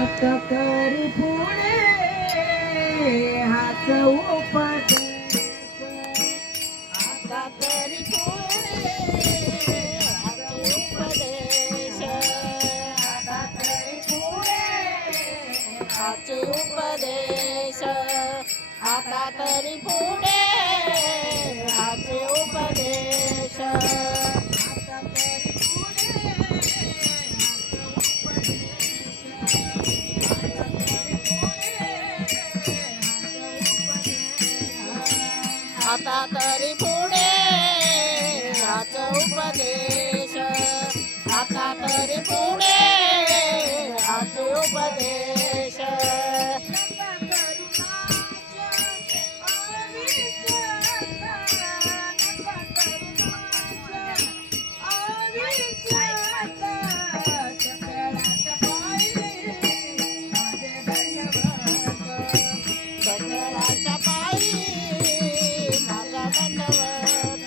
हात करी पुढे हात उपदेश आता तरी पुढे हाच उपदेश हात करी पुढे हाच उपदेश आता तरी पुढे. आता तरी पुढे हाच उपदेश. आता तरी पुढे Yeah.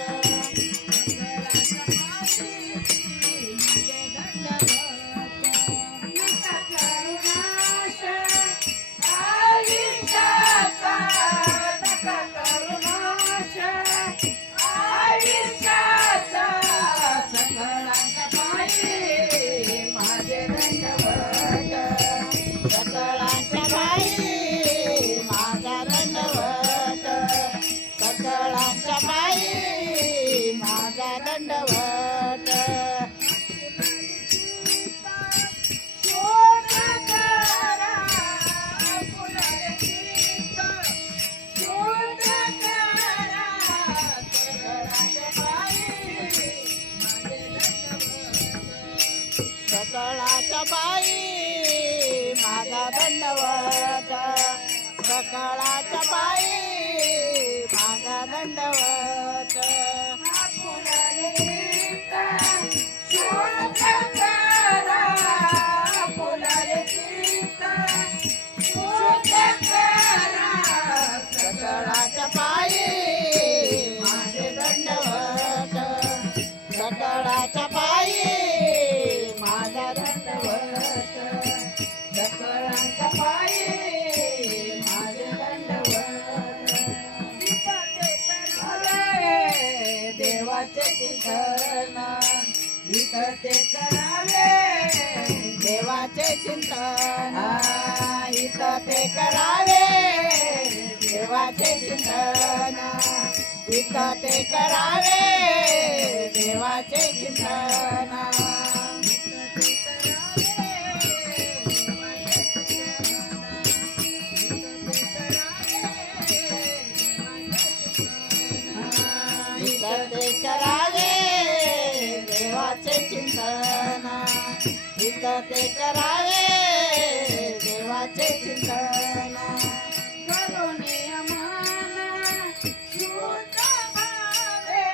सकळाच्या पायी माझा दंडवत. सकळाच्या पायी माझा दंडवत. ते करावे देवाचे चिंतन. इथं ते करावे देवाचे चिंतन. इथं ते करावे देवाचे चिंतन. इथं ते करावे देवाचे चिंतन. करुणे अमान शुद्ध भावे.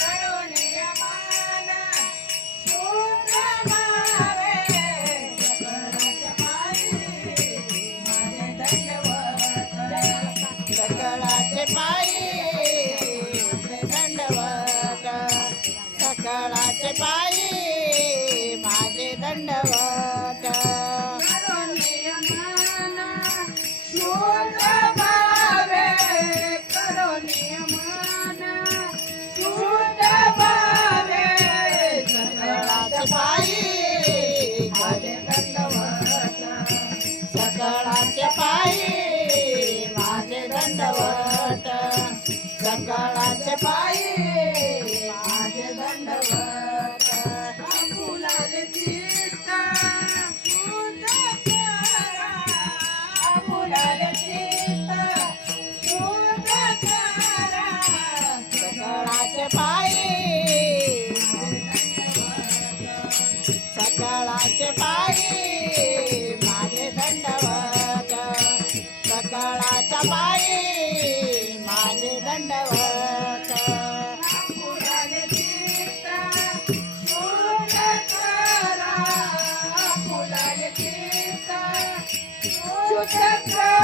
करुणे शुद्ध भावे. सकळाच्या पायी माझे दंडवत. सकळाचे पायी दंडवत. सकळाचे पायी शुद्ध